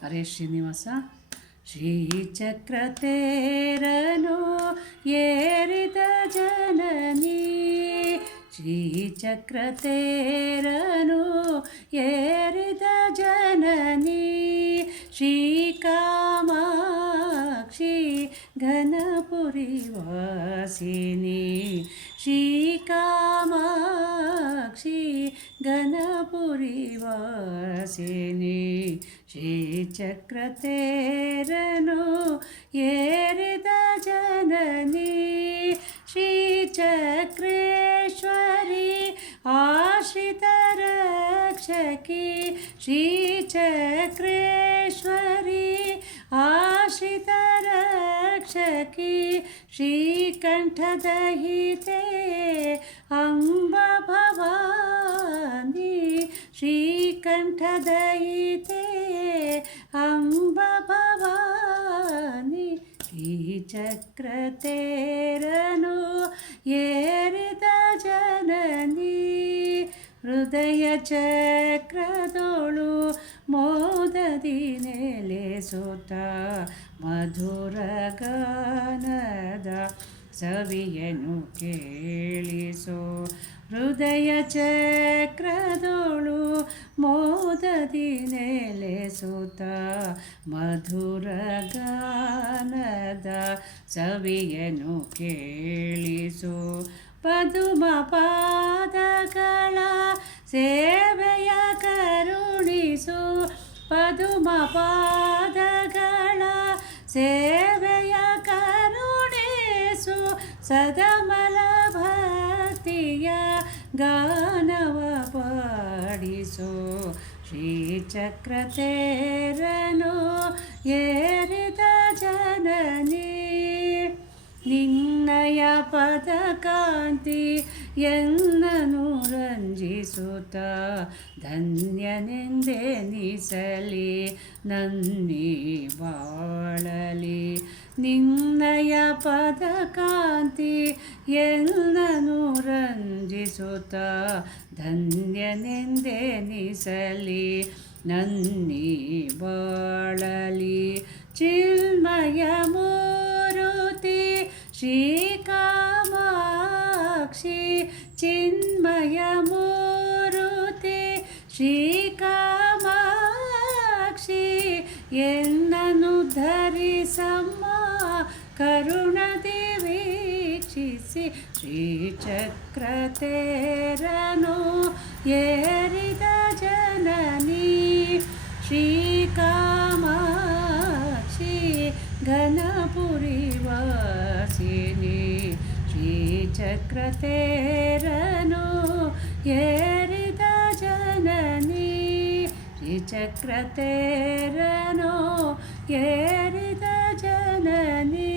ಹರೇ ಶ್ರೀನಿವಾಸ. ಶ್ರೀಚಕ್ರತೇರನು ಏರಿದ ಜನನಿ, ಶ್ರೀಚಕ್ರತೇರನು ಏರಿದ ಜನನಿ, ಶ್ರೀಕಾಮಾಕ್ಷಿ ಘನಪುರಿ ವಾಸಿನಿ, ಶ್ರೀಕಾಮಾಕ್ಷಿ ಘನಪುರಿ ವಾಸಿನಿ, ಶ್ರೀಚಕ್ರತೇರನು ಏರಿದ ಜನನಿ, ಶ್ರೀಚಕ್ರೇಶ್ವರಿ ಆಶ್ರಿತ ರಕ್ಷಕಿ, ಶ್ರೀಚಕ್ರೇಶ್ವರಿ ಆಶ್ರಿತ ರಕ್ಷಕಿ, ಶ್ರೀಕಂಠದಹಿತೆ ಅಂಬ ಭವಾನಿ, ಶ್ರೀಕಂಠದಹಿತೆ ಅಂಬ ಭವಾನಿ, ಶ್ರೀಚಕ್ರತೇರನು ಏರಿದ ಜನನಿ, ಹೃದಯ ಚಕ್ರದೋಳು ಮೋದದಿ ನೆಲೆಸುತ್ತ ಮಧುರ ಗಾನದ ಸವಿಯನ್ನು ಕೇಳಿಸೋ, ಹೃದಯ ಚಕ್ರದೋಳು ಮೋದದಿ ನೆಲೆಸುತ್ತ ಮಧುರ ಗಾನದ ಸವಿಯನ್ನು ಕೇಳಿಸೋ, ಪದುಮ ಪಾದಗಳ ಸೇವೆಯ ಕರುಣಿಸು, ಪದುಮ ಪಾದಗಳ ಸೇವೆಯ ಕರುಣಿಸು, ಸದಮಲ ಭಕ್ತಿಯ ಗಾನವ ಪಾಡಿಸು, ಶ್ರೀಚಕ್ರತೇರನು ಏರಿದ ಜನನಿ, ನಿನ್ನಯ ಪದಕಾಂತಿ ಎನ್ನನು ರಂಜಿಸುತ್ತ ಧನ್ಯನೆಂದೆನಿಸಲಿ ನನ್ನಿ ಬಾಳಲಿ, ನಿನ್ನಯ ಪದಕಾಂತಿ ಎನ್ನನು ರಂಜಿಸುತ್ತ ಧನ್ಯನೆಂದೆನಿಸಲಿ ನನ್ನಿ ಬಾಳಲಿ, ಚಿನ್ಮಯ ಮೂರುತಿ ಶ್ರೀಕಾಮಾಕ್ಷಿ, ಚಿನ್ಮಯ ಮೂರುತಿ ಶ್ರೀಕಾಮಾಕ್ಷಿ, ಎನ್ನನು ಧರಿಸಮ್ಮ ಕರುಣದಿ ವೀಕ್ಷಿಸಿ, ಶ್ರೀಚಕ್ರತೇರನು ಏರಿದ ಜನನಿ, ಶ್ರೀಕಾಮಾಕ್ಷಿ ಘನಪುರಿ ವಾಸಿನಿ, ಶ್ರೀಚಕ್ರತೇರನು ಏರಿದ ಜನನಿ, ಶ್ರೀಚಕ್ರತೇರನು ಏರಿದ ಜನನಿ.